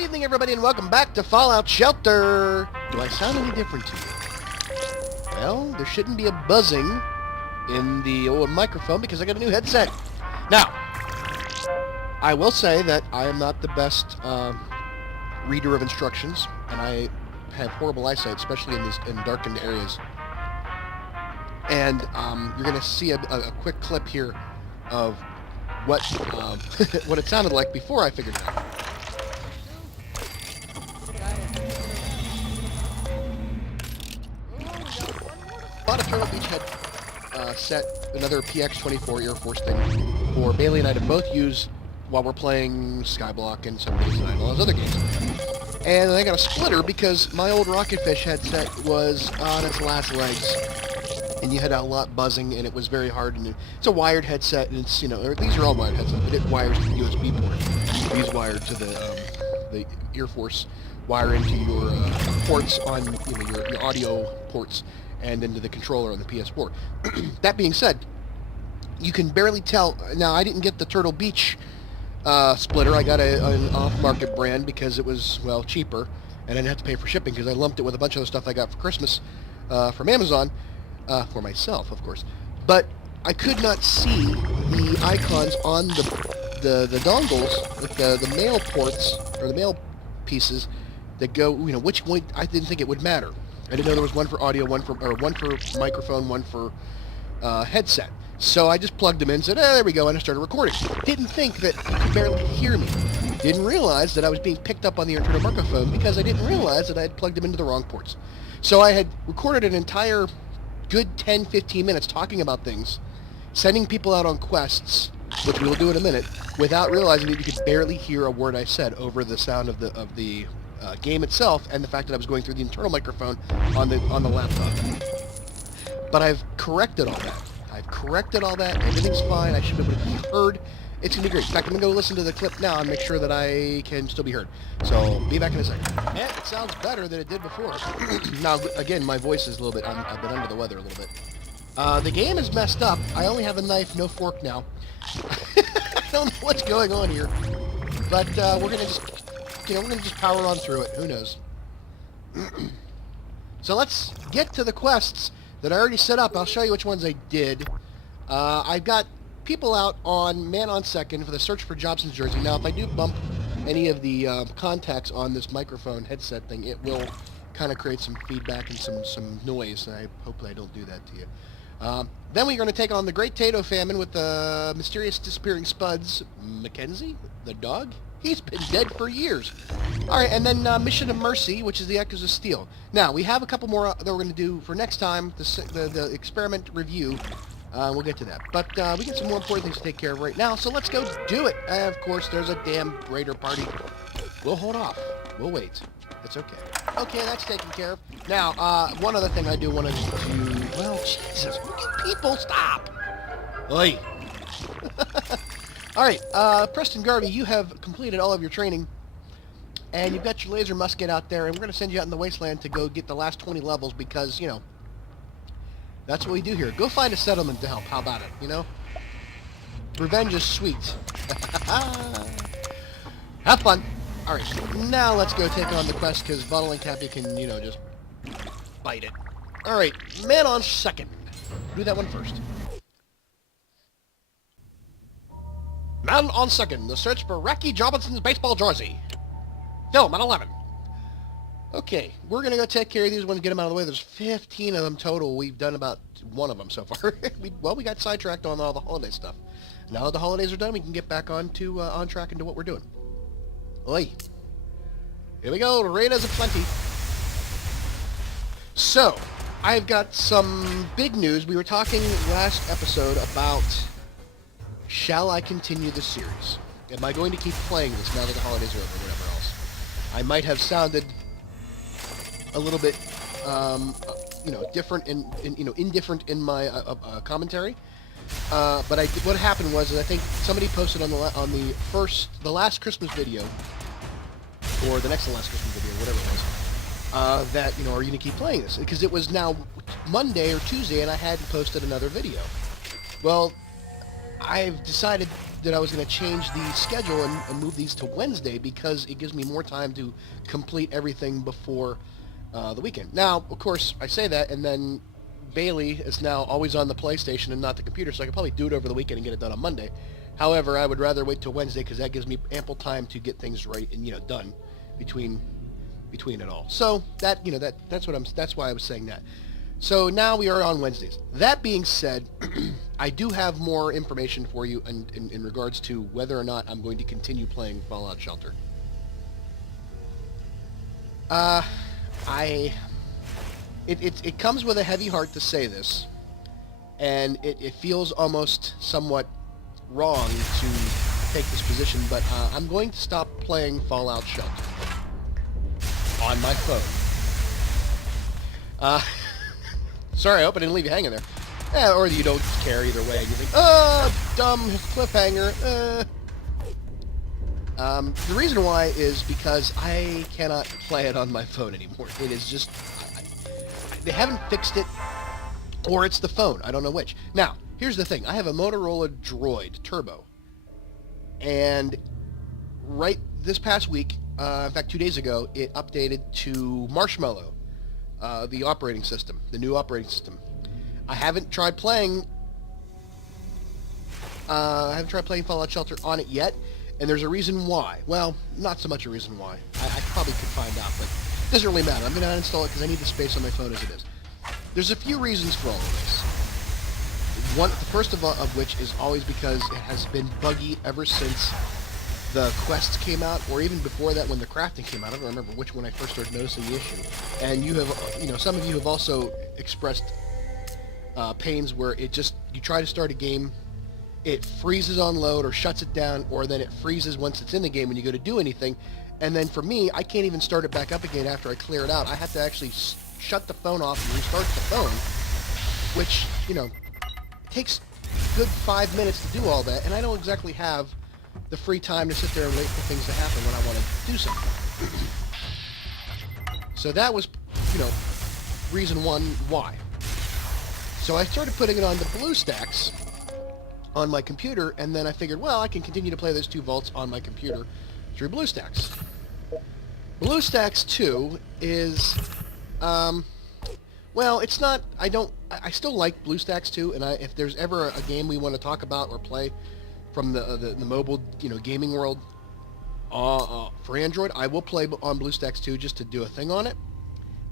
evening, everybody, and welcome back to Fallout Shelter. Do I sound any different to you? Well, there shouldn't be a buzzing in the old microphone because I got a new headset. Now, I will say that I am not the best reader of instructions, and I have horrible eyesight, especially in darkened areas. And you're going to see a quick clip here of what what it sounded like before I figured it out. Bought a Turtle Beach head set, another PX-24 Air Force thing for Bailey and I to both use while we're playing Skyblock and some days and all those other games. And I got a splitter because my old Rocketfish headset was on its last legs. And you had a lot buzzing, and it was very hard. And it's a wired headset, and it's, you know, these are all wired headsets, but it wires to the USB port. These wired to the Air Force wire into your ports on, you know, your audio ports, and into the controller on the PS4. That being said, you can barely tell. Now, I didn't get the Turtle Beach splitter. I got an off-market brand because it was, well, cheaper, and I didn't have to pay for shipping because I lumped it with a bunch of other stuff I got for Christmas from Amazon. For myself, of course. But I could not see the icons on the dongles, with the mail ports, or the mail pieces that go, you know, which one. I didn't think it would matter. I didn't know there was one for audio, one for microphone, one for headset. So I just plugged them in and said, there we go, and I started recording. Didn't think that you could barely hear me. Didn't realize that I was being picked up on the internal microphone because I didn't realize that I had plugged them into the wrong ports. So I had recorded an entire good 10-15 minutes talking about things, sending people out on quests, which we will do in a minute, without realizing that you could barely hear a word I said over the sound of the game itself, and the fact that I was going through the internal microphone on the laptop. But I've corrected all that. Everything's fine. I should be able to be heard. It's going to be great. In fact, I'm going to go listen to the clip now and make sure that I can still be heard. So, be back in a second. And it sounds better than it did before. Now, again, my voice is a little bit, I've been under the weather a little bit. The game is messed up. I only have a knife, no fork now. I don't know what's going on here. But, we're going to just, we're going to just power on through it. Who knows? So let's get to the quests that I already set up. I'll show you which ones I did. I've got people out on Man on Second for the search for jobs in Jersey. Now, if I do bump any of the contacts on this microphone headset thing, it will kind of create some feedback and some noise, and I hope I don't do that to you. Then we're going to take on the Great Tato Famine with the Mysterious Disappearing Spuds. Mackenzie, the dog? He's been dead for years. Alright, and then Mission of Mercy, which is the Echoes of Steel. Now, we have a couple more that we're going to do for next time, the experiment review. We'll get to that. But we got some more important things to take care of right now, so let's go do it. Of course, there's a damn raider party. We'll hold off. We'll wait. It's okay. Okay, that's taken care of. Now, one other thing I do want to do... Well, Jesus, people, stop! Oi! Alright, Preston Garvey, you have completed all of your training, and you've got your laser musket out there, and we're going to send you out in the wasteland to go get the last 20 levels because, you know, that's what we do here. Go find a settlement to help. How about it, you know? Revenge is sweet. Have fun. Alright, now let's go take on the quest, because Bottle and Cappy can, you know, just bite it. Alright, Man on Second. Do that one first. Man on Second, the search for Racky Robinson's baseball jersey. Film at 11. Okay, we're going to go take care of these ones, get them out of the way. There's 15 of them total. We've done about one of them so far. we got sidetracked on all the holiday stuff. Now that the holidays are done, we can get back on track into what we're doing. Oi. Here we go, Raiders aplenty. So, I've got some big news. We were talking last episode about, shall I continue the series? Am I going to keep playing this now that the holidays are over, or whatever else? I might have sounded a little bit, you know, different indifferent in my commentary. But what happened was, I think somebody posted on the last Christmas video, or the next to last Christmas video, whatever it was, that, you know, are you gonna keep playing this? Because it was now Monday or Tuesday, and I hadn't posted another video. Well, I've decided that I was going to change the schedule and move these to Wednesday because it gives me more time to complete everything before the weekend. Now, of course, I say that, and then Bailey is now always on the PlayStation and not the computer, so I could probably do it over the weekend and get it done on Monday. However, I would rather wait till Wednesday because that gives me ample time to get things right and done between it all. So that that's why I was saying that. So now we are on Wednesdays. That being said, I do have more information for you in regards to whether or not I'm going to continue playing Fallout Shelter. It comes with a heavy heart to say this, and it feels almost somewhat wrong to take this position, but I'm going to stop playing Fallout Shelter on my phone. Sorry, I hope I didn't leave you hanging there. Or you don't care either way. You think, oh, dumb cliffhanger. The reason why is because I cannot play it on my phone anymore. It is just... they haven't fixed it, or it's the phone. I don't know which. Now, here's the thing. I have a Motorola Droid Turbo. And right this past week, in fact 2 days ago, it updated to Marshmallow, the operating system, the new operating system. I haven't tried playing Fallout Shelter on it yet, and there's a reason why. Well, not so much a reason why. I probably could find out, but it doesn't really matter. I'm going to uninstall it because I need the space on my phone as it is. There's a few reasons for all of this. The first of which is always because it has been buggy ever since the quests came out, or even before that when the crafting came out. I don't remember which one I first started noticing the issue. And you have, some of you have also expressed pains where you try to start a game, it freezes on load or shuts it down, or then it freezes once it's in the game when you go to do anything. And then for me, I can't even start it back up again after I clear it out. I have to actually shut the phone off and restart the phone, which, takes a good 5 minutes to do all that, and I don't exactly have the free time to sit there and wait for things to happen when I want to do something. So that was, reason one why. So I started putting it on the BlueStacks on my computer, and then I figured, well, I can continue to play those two vaults on my computer through BlueStacks. BlueStacks 2 is, well, it's not, I still like BlueStacks 2, and if there's ever a game we want to talk about or play from the mobile, gaming world for Android, I will play on BlueStacks 2 just to do a thing on it.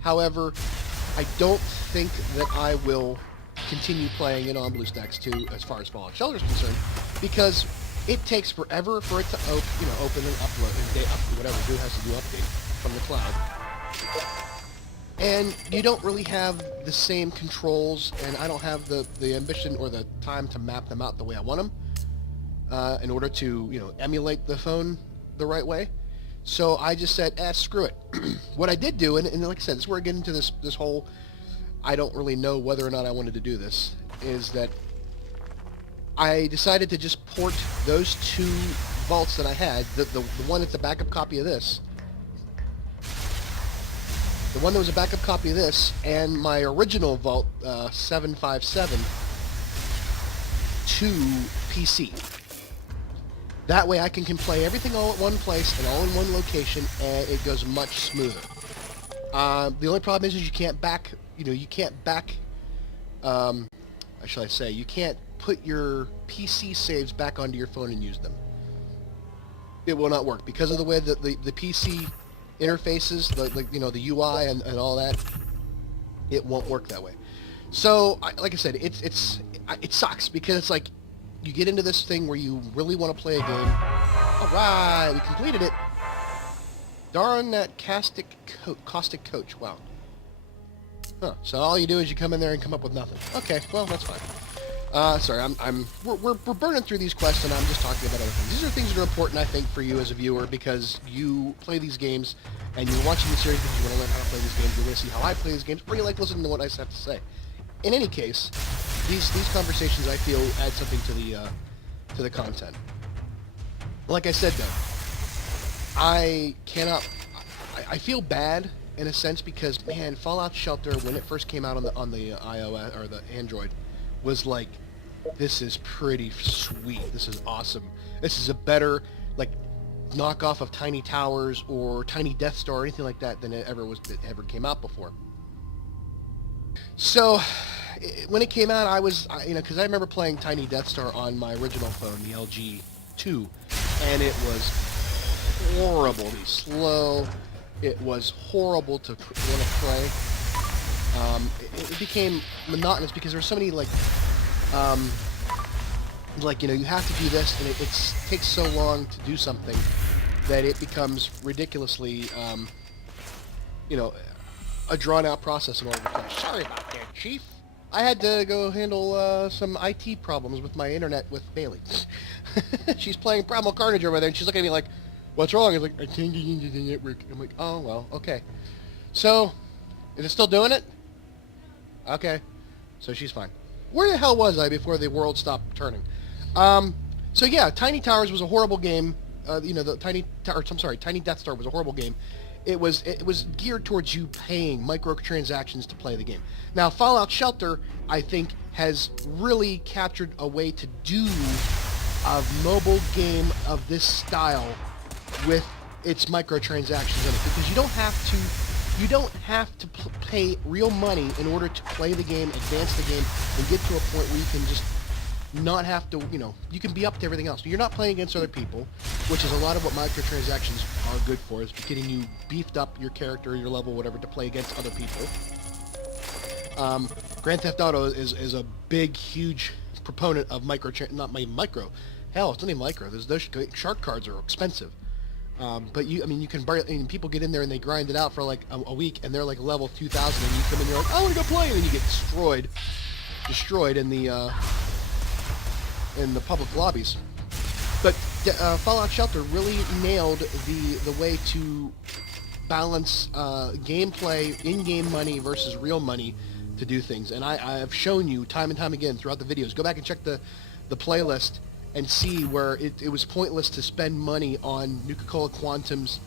However, I don't think that I will continue playing it on BlueStacks 2 as far as Fallout Shelter is concerned, because it takes forever for it to open and upload, and whatever it has to do update from the cloud. And you don't really have the same controls, and I don't have the ambition or the time to map them out the way I want them in order to, emulate the phone the right way. So I just said, screw it. What I did do, and like I said, this is where I get into this whole, I don't really know whether or not I wanted to do this, is that I decided to just port those two vaults that I had, the one that's a backup copy of this, the one that was a backup copy of this, and my original Vault 757 to PC. That way I can play everything all at one place and all in one location, and it goes much smoother. The only problem is you can't back, how shall I say, you can't put your PC saves back onto your phone and use them. It will not work because of the way that the PC interfaces, the UI and all that. It won't work that way. So, like I said, it sucks because it's like you get into this thing where you really want to play a game. All right, we completed it. Darn that caustic coach. Wow. Huh. So all you do is you come in there and come up with nothing. Okay, well that's fine. Sorry, we're burning through these quests, and I'm just talking about other things. These are things that are important, I think, for you as a viewer, because you play these games, and you're watching the series because you want to learn how to play these games, you want to see how I play these games, or you like listening to what I have to say. In any case, these conversations, I feel, add something to the content. Like I said, though, I feel bad in a sense because, man, Fallout Shelter, when it first came out on the iOS or the Android, was like This is pretty sweet. This is awesome. This is a better, like, knockoff of Tiny Towers or Tiny Death Star or anything like that than it ever came out before. So, when it came out, because I remember playing Tiny Death Star on my original phone, the LG 2, and it was horribly slow. It was horrible to want to play. It became monotonous because there were so many, like, you have to do this, and it takes so long to do something that it becomes ridiculously, a drawn-out process in order to finish. Sorry about that, Chief. I had to go handle some IT problems with my internet with Bailey. She's playing Primal Carnage over there, and she's looking at me like, what's wrong? I'm like, I can't get into the network. I'm like, oh, well, okay. So, is it still doing it? Okay. So she's fine. Where the hell was I before the world stopped turning? So yeah, Tiny Towers was a horrible game. Tiny Death Star was a horrible game. It was geared towards you paying microtransactions to play the game. Now, Fallout Shelter, I think, has really captured a way to do a mobile game of this style with its microtransactions in it, because you don't have to pay real money in order to play the game, advance the game, and get to a point where you can just not have to, you can be up to everything else. You're not playing against other people, which is a lot of what microtransactions are good for, is getting you beefed up, your character, your level, whatever, to play against other people. Grand Theft Auto is a big, huge proponent of hell, it's not even micro. Those shark cards are expensive. But you can people get in there and they grind it out for like a week, and they're like level 2,000, and you come in and you're like, I want to go play, and then you get destroyed in the public lobbies. But Fallout Shelter really nailed the way to balance gameplay, in-game money versus real money to do things. And I have shown you time and time again throughout the videos. Go back and check the playlist and see where it was pointless to spend money on Nuka-Cola Quantums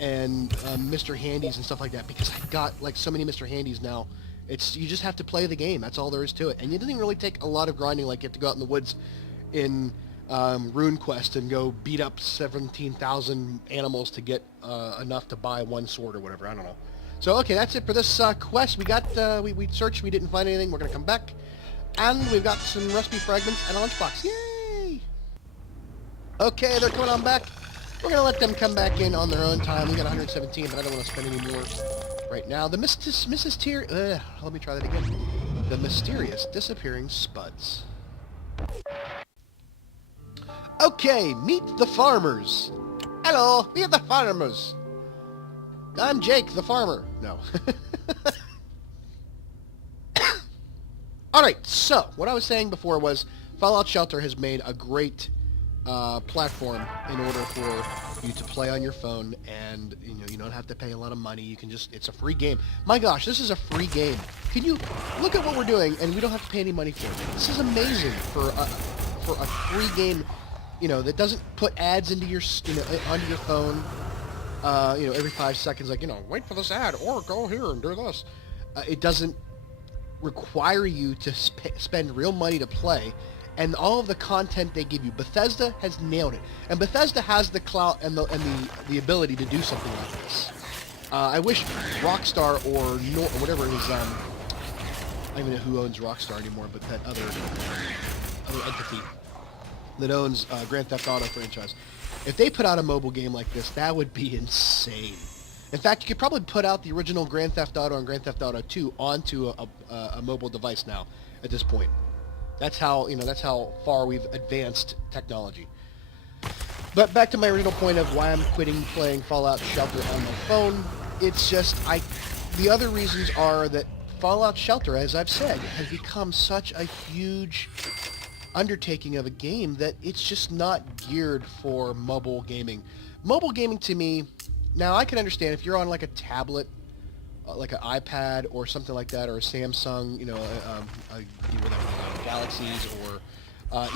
and Mr. Handies and stuff like that, because I've got like so many Mr. Handies now. You just have to play the game. That's all there is to it. And it doesn't really take a lot of grinding, like you have to go out in the woods in RuneQuest and go beat up 17,000 animals to get enough to buy one sword or whatever. I don't know. So, okay, that's it for this quest. We got, we searched, we didn't find anything. We're going to come back. And we've got some recipe fragments and a lunchbox. Yay! Okay, they're coming on back. We're going to let them come back in on their own time. We got 117, but I don't want to spend any more right now. The let me try that again. The Mysterious Disappearing Spuds. Okay, meet the farmers. Hello, meet the farmers. I'm Jake, the farmer. No. Alright, so, what I was saying before was Fallout Shelter has made a great platform in order for you to play on your phone, and you don't have to pay a lot of money. You can it's a free game. My gosh, this is a free game. Can you look at what we're doing, and we don't have to pay any money for it. This is amazing for a free game, that doesn't put ads into your onto your phone every 5 seconds, like, wait for this ad or go here and do this. It doesn't require you to spend real money to play, and all of the content they give you. Bethesda has nailed it, and Bethesda has the clout and the ability to do something like this. I wish Rockstar or whatever it is, I don't even know who owns Rockstar anymore, but that other entity that owns Grand Theft Auto franchise. If they put out a mobile game like this, that would be insane. In fact, you could probably put out the original Grand Theft Auto and Grand Theft Auto 2 onto a mobile device now at this point. That's how far we've advanced technology. But back to my original point of why I'm quitting playing Fallout Shelter on my phone. It's just the other reasons are that Fallout Shelter, as I've said, has become such a huge undertaking of a game that it's just not geared for mobile gaming. Mobile gaming to me, now I can understand if you're on like a tablet, like an iPad or something like that, or a Samsung, Galaxies, or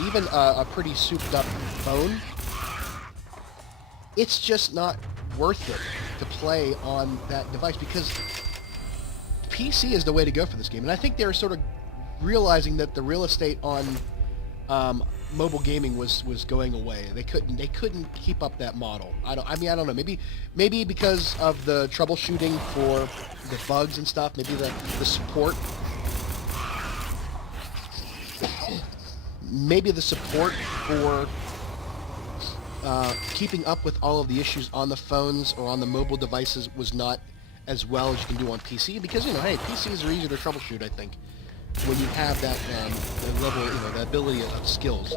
even a pretty souped up phone. It's just not worth it to play on that device, because PC is the way to go for this game. And I think they're sort of realizing that the real estate on mobile gaming was going away. They couldn't keep up that model. I don't know. Maybe because of the troubleshooting for the bugs and stuff. Maybe the support. Maybe the support for keeping up with all of the issues on the phones or on the mobile devices was not as well as you can do on PC. Because hey, PCs are easier to troubleshoot. I think when you have that the level, the ability of skills.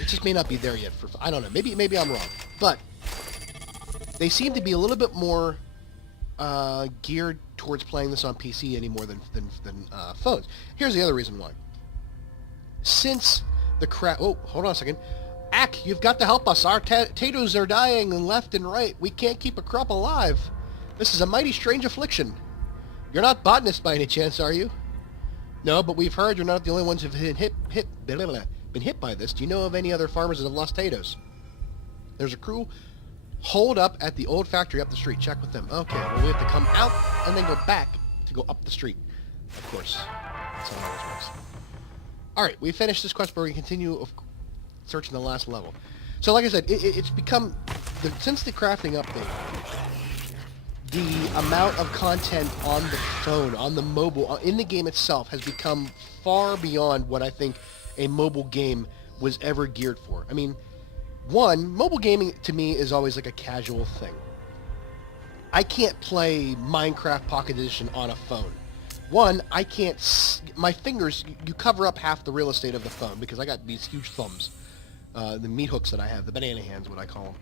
It just may not be there yet. I don't know. Maybe I'm wrong, but they seem to be a little bit more geared towards playing this on PC anymore than phones. Here's the other reason why. Since the crap... Oh, hold on a second. Ack, you've got to help us. Our potatoes are dying left and right. We can't keep a crop alive. This is a mighty strange affliction. You're not botanists by any chance, are you? No, but we've heard you're not the only ones who've been hit by this. Do you know of any other farmers that have lost potatoes? There's a crew holed up at the old factory up the street. Check with them. Okay, well, we have to come out and then go back to go up the street. Of course. That's how it always works. Alright, we finished this quest, but we continue searching the last level. So like I said, it's become... Since the crafting update, the amount of content on the phone, on the mobile, in the game itself has become far beyond what I think a mobile game was ever geared for. I mean, one, mobile gaming to me is always like a casual thing. I can't play Minecraft Pocket Edition on a phone. One, I can't... My fingers, you cover up half the real estate of the phone because I got these huge thumbs. The meat hooks that I have, the banana hands, what I call them.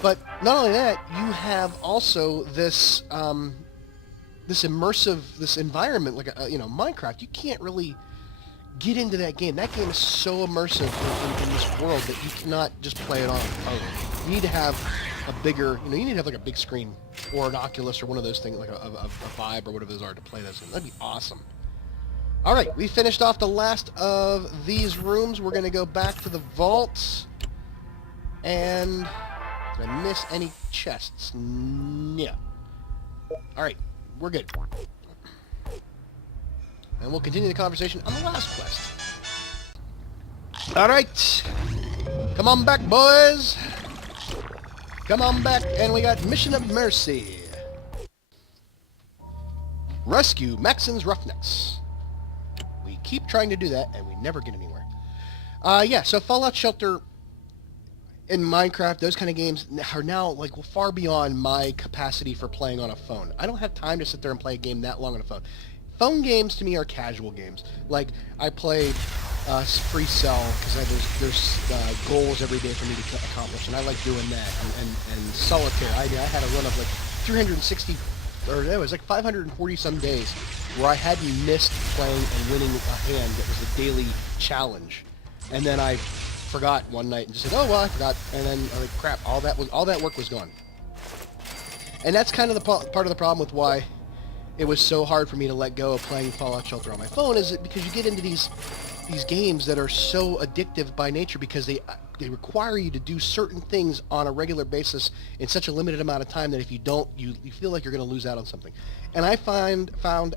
But not only that, you have also this this environment like Minecraft. You can't really get into that game. That game is so immersive in this world that you cannot just play it on a phone. You need to have a bigger, you need to have like a big screen or an Oculus or one of those things, like a Vibe or whatever those are to play those in. That'd be awesome. All right, we finished off the last of these rooms. We're going to go back to the vault. And did I miss any chests? Yeah. All right, we're good. And we'll continue the conversation on the last quest. All right. Come on back, boys. Come on back, and we got Mission of Mercy. Rescue Maxon's Roughnecks. We keep trying to do that, and we never get anywhere. Yeah, so Fallout Shelter and Minecraft, those kind of games are now like far beyond my capacity for playing on a phone. I don't have time to sit there and play a game that long on a phone. Phone games to me are casual games. Like I play Free Cell because there's goals every day for me to accomplish, and I like doing that. And Solitaire, I had a run of like 360, or it was like 540 some days where I hadn't missed playing and winning a hand that was a daily challenge, and then I forgot one night and just said, oh well, I forgot, and then like crap, all that work was gone. And that's kind of the part of the problem with why it was so hard for me to let go of playing Fallout Shelter on my phone, is because you get into these games that are so addictive by nature because they require you to do certain things on a regular basis in such a limited amount of time that if you don't, you feel like you're going to lose out on something. And I found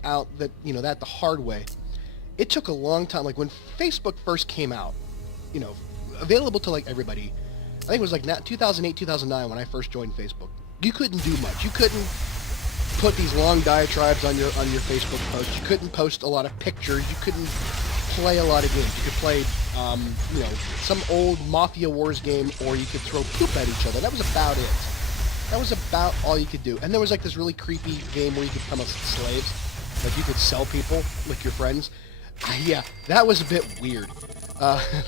out that that the hard way. It took a long time. Like when Facebook first came out, available to like everybody. I think it was like 2008, 2009 when I first joined Facebook. You couldn't do much. You couldn't put these long diatribes on your Facebook posts. You couldn't post a lot of pictures. You couldn't play a lot of games. You could play, some old Mafia Wars game, or you could throw poop at each other. That was about it. That was about all you could do. And there was like this really creepy game where you could become slaves. Like you could sell people, like your friends. Yeah, that was a bit weird.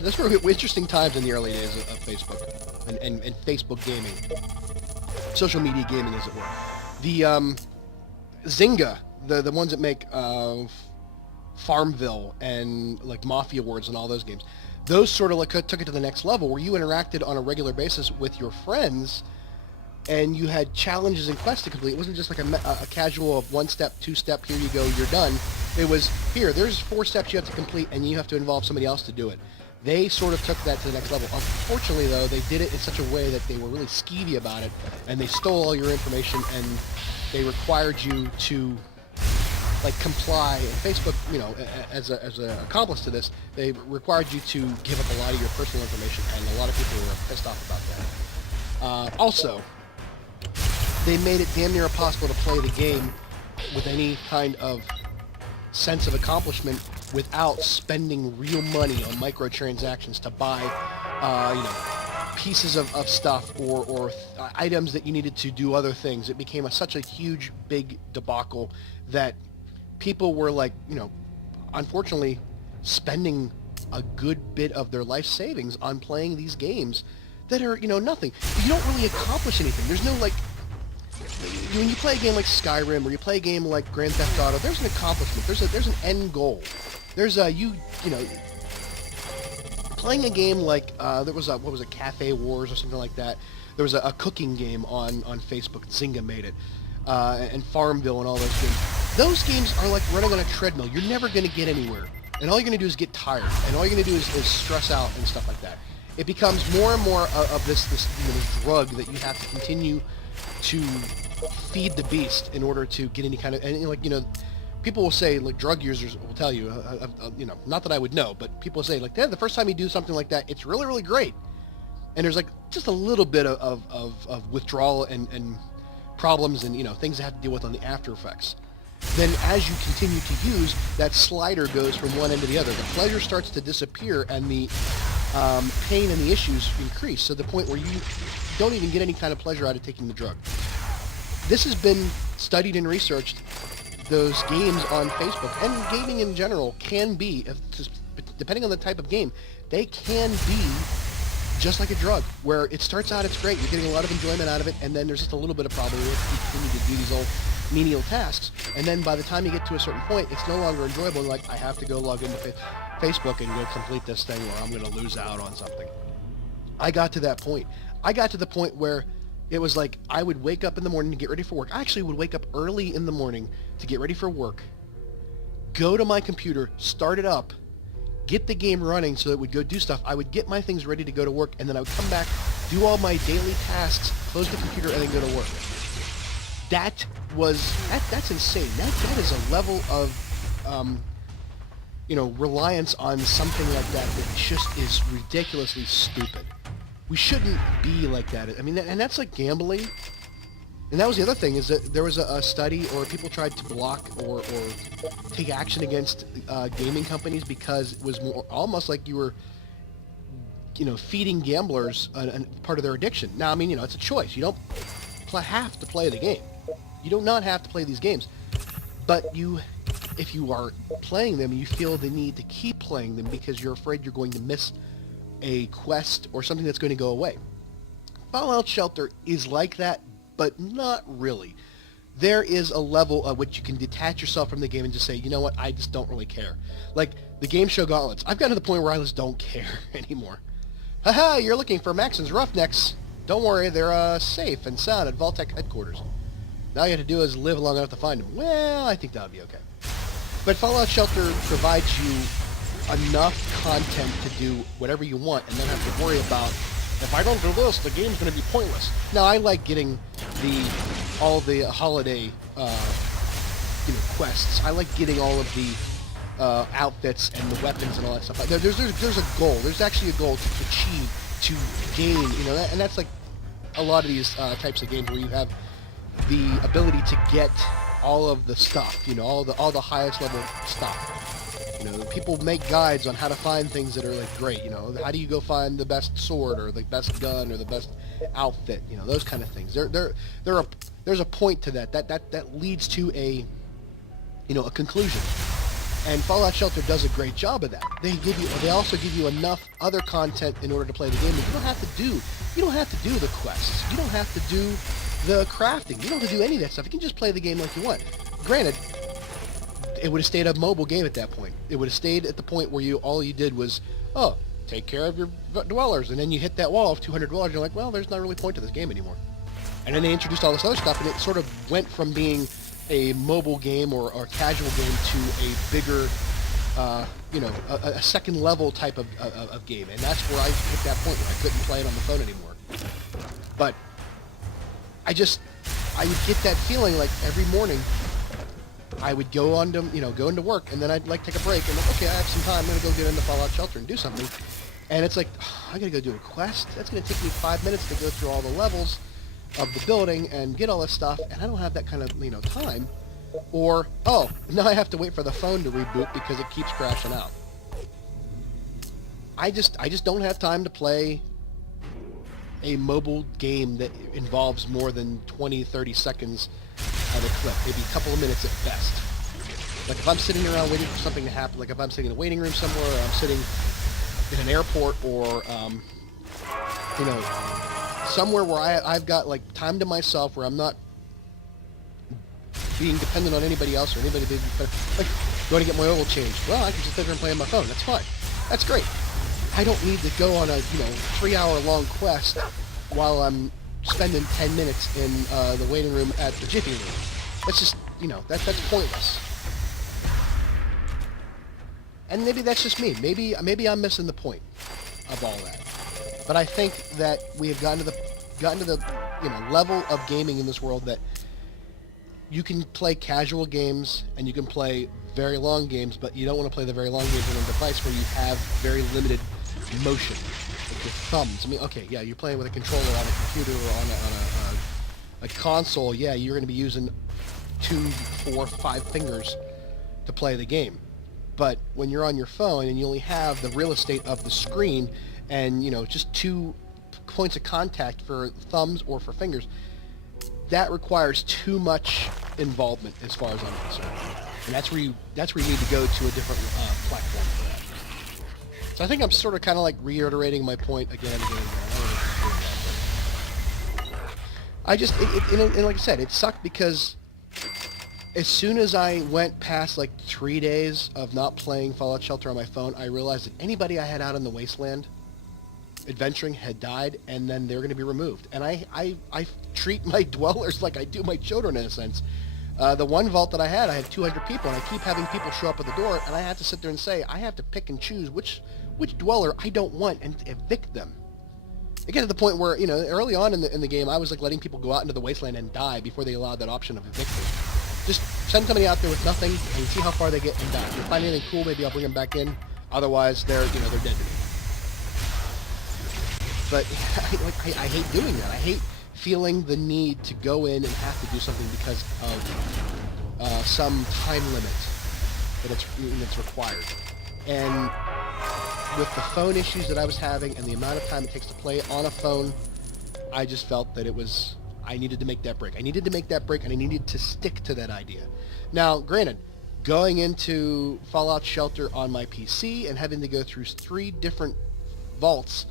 Those were interesting times in the early days of Facebook and Facebook gaming. Social media gaming, as it were. The Zynga, the ones that make Farmville and like Mafia Wars and all those games, those sort of like took it to the next level where you interacted on a regular basis with your friends and you had challenges and quests to complete. It wasn't just like a casual one step, two step, here you go, you're done. It was, there's 4 steps you have to complete and you have to involve somebody else to do it. They sort of took that to the next level. Unfortunately, though, they did it in such a way that they were really skeevy about it, and they stole all your information, and they required you to like comply. And Facebook, you know, as a accomplice to this, they required you to give up a lot of your personal information, and a lot of people were pissed off about that. Also, they made it damn near impossible to play the game with any kind of sense of accomplishment without spending real money on microtransactions to buy, you know, pieces of stuff or items that you needed to do other things. It became such a huge, big debacle that people were like, you know, unfortunately spending a good bit of their life savings on playing these games that are, you know, nothing. You don't really accomplish anything. There's no, like, when you play a game like Skyrim or you play a game like Grand Theft Auto, there's an accomplishment. There's an end goal. There's a, you know, playing a game like, there was a, what was it, Cafe Wars or something like that. There was a cooking game on Facebook. Zynga made it. And Farmville and all those games. Those games are like running on a treadmill. You're never going to get anywhere. And all you're going to do is get tired. And all you're going to do is stress out and stuff like that. It becomes more and more of this you know, this drug that you have to continue to feed the beast in order to get any kind of, and like, you know, people will say, like, drug users will tell you, you know, not that I would know, but people say, like, the first time you do something like that, it's really, really great. And there's, like, just a little bit of withdrawal and problems and, you know, things that have to deal with on the after effects. Then as you continue to use, that slider goes from one end to the other. The pleasure starts to disappear and the pain and the issues increase to the point where you don't even get any kind of pleasure out of taking the drug. This has been studied and researched. Those games on Facebook and gaming in general can be, depending on the type of game, they can be just like a drug, where it starts out, it's great, you're getting a lot of enjoyment out of it, and then there's just a little bit of problem with it. You continue to do these old menial tasks, and then by the time you get to a certain point, it's no longer enjoyable. Like, I have to go log into Facebook and go complete this thing, or I'm going to lose out on something. I got to that point. I got to the point where it was like I would wake up in the morning to get ready for work. I actually would wake up early in the morning to get ready for work, go to my computer, start it up, get the game running so that it would go do stuff. I would get my things ready to go to work, and then I would come back, do all my daily tasks, close the computer, and then go to work. That's insane. That is a level of, you know, reliance on something like that just is ridiculously stupid. We shouldn't be like that. I mean, and that's like gambling. And that was the other thing, is that there was a study, or people tried to block or take action against gaming companies because it was more, almost like you were, you know, feeding gamblers a part of their addiction. Now, I mean, you know, it's a choice. You don't have to play the game. You do not have to play these games. But if you are playing them, you feel the need to keep playing them because you're afraid you're going to miss a quest or something that's going to go away. Fallout Shelter is like that, but not really. There is a level at which you can detach yourself from the game and just say, you know what, I just don't really care. Like the game show Gauntlets. I've gotten to the point where I just don't care anymore. Haha, you're looking for Maxon's Roughnecks. Don't worry, they're safe and sound at Vault-Tec headquarters. All you have to do is live long enough to find them. Well, I think that would be okay. But Fallout Shelter provides you enough content to do whatever you want and then have to worry about, if I don't do this, the game's going to be pointless. Now, I like getting all the holiday you know, quests. I like getting all of the outfits and the weapons and all that stuff. There's a goal. There's actually a goal to achieve, to gain, you know, and that's like a lot of these types of games where you have the ability to get all of the stuff, you know, all the highest level stuff. You know, people make guides on how to find things that are like great. You know, how do you go find the best sword or the best gun or the best outfit? You know, those kind of things. There's a point to that leads to a, you know, a conclusion. And Fallout Shelter does a great job of that. They also give you enough other content in order to play the game that you don't have to do the quests. You don't have to do the crafting. You don't have to do any of that stuff. You can just play the game like you want. Granted, it would have stayed a mobile game at that point. It would have stayed at the point where all you did was, oh, take care of your dwellers, and then you hit that wall of 200 dwellers, and you're like, well, there's not really a point to this game anymore. And then they introduced all this other stuff, and it sort of went from being a mobile game or casual game to a bigger, you know, a second level type of game. And that's where I hit that point where I couldn't play it on the phone anymore. But I would get that feeling like every morning I would go on to, go into work, and then I'd like take a break, and like, okay, I have some time, I'm gonna go get into Fallout Shelter and do something. And it's like, I gotta go do a quest. That's gonna take me 5 minutes to go through all the levels of the building and get all this stuff, and I don't have that kind of, time. Or, oh, now I have to wait for the phone to reboot because it keeps crashing out. I just don't have time to play a mobile game that involves more than 20, 30 seconds at a clip, maybe a couple of minutes at best. Like if I'm sitting around waiting for something to happen, like if I'm sitting in a waiting room somewhere, or I'm sitting in an airport, or somewhere where I've got like time to myself, where I'm not being dependent on anybody else or anybody being like going to get my oil changed. Well, I can just sit there and play on my phone. That's fine. That's great. I don't need to go on a 3-hour-long quest while I'm spending 10 minutes in the waiting room at the Jiffy Lube. That's just that's pointless. And maybe that's just me. Maybe I'm missing the point of all that. But I think that we have gotten to the level of gaming in this world that you can play casual games and you can play very long games, but you don't want to play the very long games on a device where you have very limited motion with your thumbs. I mean, okay, yeah, you're playing with a controller on a computer or on a console. Yeah, you're going to be using 2, 4, 5 fingers to play the game. But when you're on your phone and you only have the real estate of the screen and, just 2 points of contact for thumbs or for fingers, that requires too much involvement as far as I'm concerned. And that's where you need to go to a different platform for that. So I think I'm sort of kind of like reiterating my point again and again and again. And like I said, it sucked because as soon as I went past like 3 days of not playing Fallout Shelter on my phone, I realized that anybody I had out in the wasteland adventuring had died, and then they're going to be removed. And I treat my dwellers like I do my children in a sense. The one vault that I had 200 people, and I keep having people show up at the door, and I have to sit there and say, I have to pick and choose which dweller I don't want and evict them. It gets to the point where, early on in the game, I was like letting people go out into the wasteland and die before they allowed that option of eviction. Just send somebody out there with nothing and see how far they get and die. If they find anything cool, maybe I'll bring them back in. Otherwise, they're dead to me. But I hate doing that. I hate feeling the need to go in and have to do something because of some time limit that's required. And with the phone issues that I was having and the amount of time it takes to play on a phone, I just felt that I needed to make that break. I needed to make that break, and I needed to stick to that idea. Now, granted, going into Fallout Shelter on my PC and having to go through 3 different vaults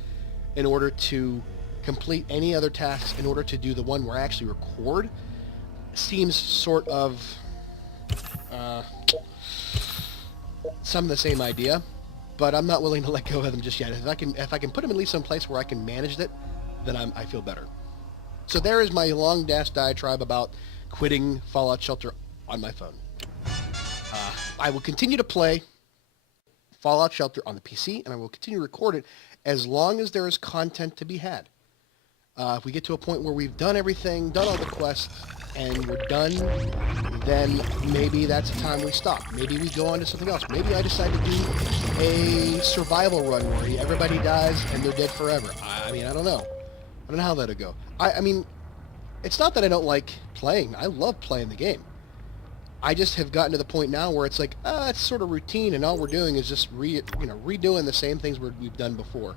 in order to complete any other tasks, in order to do the one where I actually record, seems sort of some of the same idea, but I'm not willing to let go of them just yet. If I can put them at least someplace where I can manage it, then I feel better. So there is my long dash diatribe about quitting Fallout Shelter on my phone. I will continue to play Fallout Shelter on the PC, and I will continue to record it as long as there is content to be had. If we get to a point where we've done everything, done all the quests, and we're done, then maybe that's the time we stop. Maybe we go on to something else. Maybe I decide to do a survival run where everybody dies and they're dead forever. I mean, I don't know. I don't know how that'll go. I mean, it's not that I don't like playing. I love playing the game. I just have gotten to the point now where it's like, it's sort of routine, and all we're doing is just redoing the same things we've done before.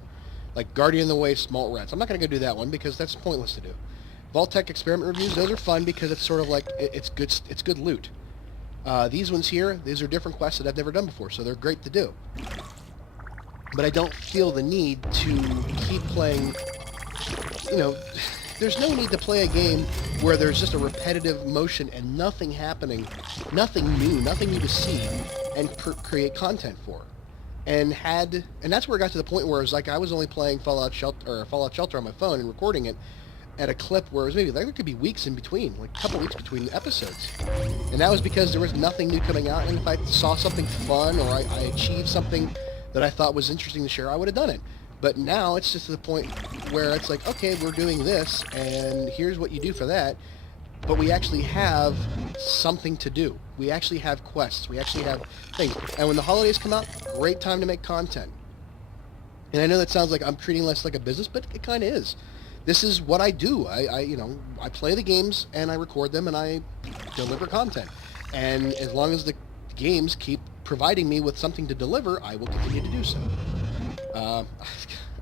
Like Guardian of the Waste, Malt Rats. I'm not going to go do that one because that's pointless to do. Vault-Tec experiment reviews, those are fun because it's sort of like, it's good loot. These ones here, these are different quests that I've never done before, so they're great to do. But I don't feel the need to keep playing, there's no need to play a game where there's just a repetitive motion and nothing happening, nothing new to see and create content for. And that's where it got to the point where it was like I was only playing Fallout Shelter on my phone and recording it at a clip where it was maybe like there could be weeks in between, like a couple weeks between episodes. And that was because there was nothing new coming out, and if I saw something fun or I achieved something that I thought was interesting to share, I would have done it. But now it's just to the point where it's like, okay, we're doing this, and here's what you do for that. but we actually have something to do. We actually have quests. We actually have things. And when the holidays come out, great time to make content. And I know that sounds like I'm treating this like a business, but it kind of is. This is what I do. I play the games and I record them and I deliver content. And as long as the games keep providing me with something to deliver, I will continue to do so.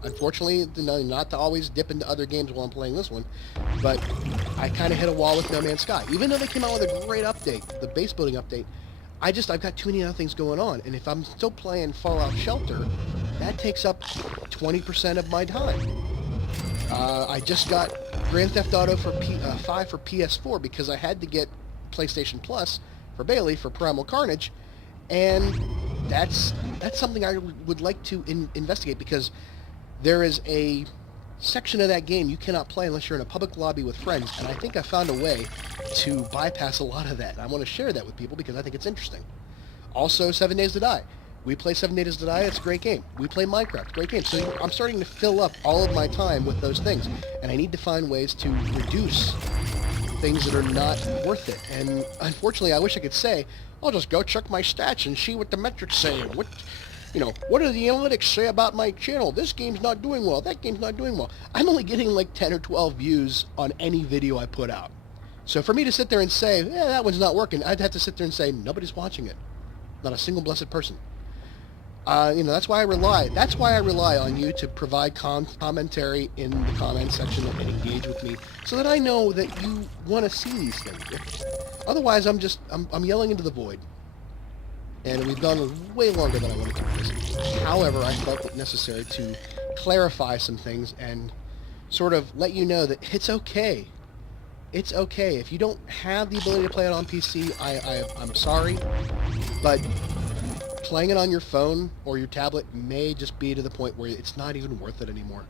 Unfortunately, not to always dip into other games while I'm playing this one, but I kind of hit a wall with No Man's Sky. Even though they came out with a great update, the base building update, I've got too many other things going on. And if I'm still playing Fallout Shelter, that takes up 20% of my time. I just got Grand Theft Auto 5 for PS4 because I had to get PlayStation Plus for Bailey for Primal Carnage, and that's something I would like to investigate, because there is a section of that game you cannot play unless you're in a public lobby with friends, and I think I found a way to bypass a lot of that. I want to share that with people because I think it's interesting. Also, 7 Days to Die. We play 7 Days to Die, it's a great game. We play Minecraft, great game. So I'm starting to fill up all of my time with those things, and I need to find ways to reduce things that are not worth it. And unfortunately, I wish I could say, I'll just go check my stats and see what the metrics say. What do the analytics say about my channel? This game's not doing well. That game's not doing well. I'm only getting like 10 or 12 views on any video I put out. So for me to sit there and say, yeah, that one's not working, I'd have to sit there and say, nobody's watching it. Not a single blessed person. That's why I rely on you to provide commentary in the comment section and engage with me, so that I know that you want to see these things. Otherwise, I'm yelling into the void. And we've gone way longer than I wanted to do this. However, I felt it necessary to clarify some things and sort of let you know that it's okay. It's okay. If you don't have the ability to play it on PC, I'm sorry, but playing it on your phone or your tablet may just be to the point where it's not even worth it anymore.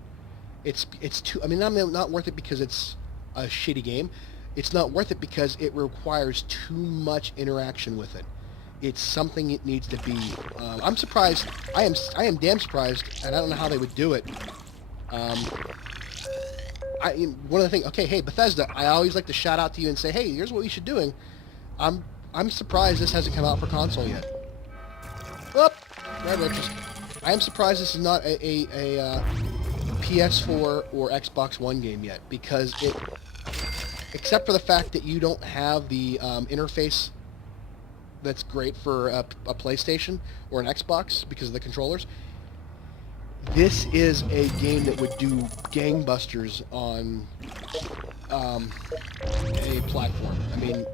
It's too, not worth it because it's a shitty game. It's not worth it because it requires too much interaction with it. It's something it needs to be. I'm surprised. I am damn surprised, and I don't know how they would do it. One of the things. Okay, hey Bethesda, I always like to shout out to you and say, hey, here's what we should doing. I'm surprised this hasn't come out for console yet. Oh, red roaches. I am surprised this is not a PS4 or Xbox One game yet, because it, except for the fact that you don't have the interface that's great for a PlayStation or an Xbox because of the controllers, this is a game that would do gangbusters on a platform.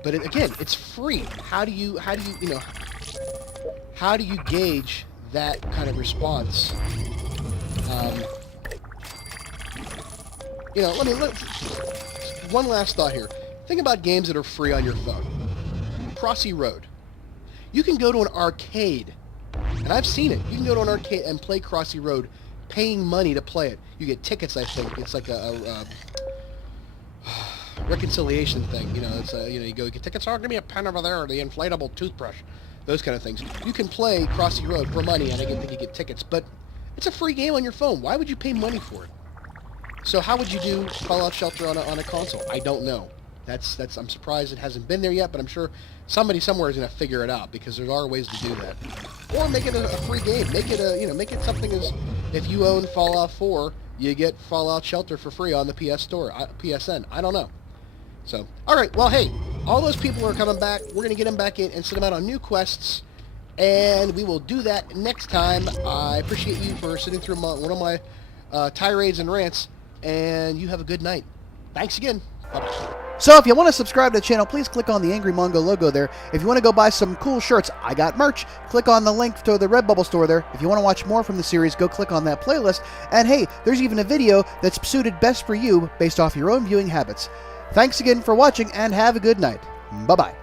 But again, it's free. How do you gauge that kind of response? One last thought here. Think about games that are free on your phone. Crossy Road. You can go to an arcade, and I've seen it. You can go to an arcade and play Crossy Road, paying money to play it. You get tickets, I think. It's like a reconciliation thing. You go get tickets. Oh, give me a pen over there, or the inflatable toothbrush. Those kind of things. You can play Crossy Road for money, and I think you get tickets, but it's a free game on your phone. Why would you pay money for it? So how would you do Fallout Shelter on a console? I don't know. I'm surprised it hasn't been there yet, but I'm sure somebody somewhere is going to figure it out, because there are ways to do that. Or make it a free game. Make it something as, if you own Fallout 4, you get Fallout Shelter for free on the PS Store, PSN. I don't know. So, alright, well, hey, all those people are coming back. We're going to get them back in and send them out on new quests, and we will do that next time. I appreciate you for sitting through one of my tirades and rants, and you have a good night. Thanks again. Bye-bye. So if you want to subscribe to the channel, please click on the Angry Mongo logo there. If you want to go buy some cool shirts, I got merch. Click on the link to the Redbubble store there. If you want to watch more from the series, go click on that playlist. And hey, there's even a video that's suited best for you based off your own viewing habits. Thanks again for watching, and have a good night. Bye-bye.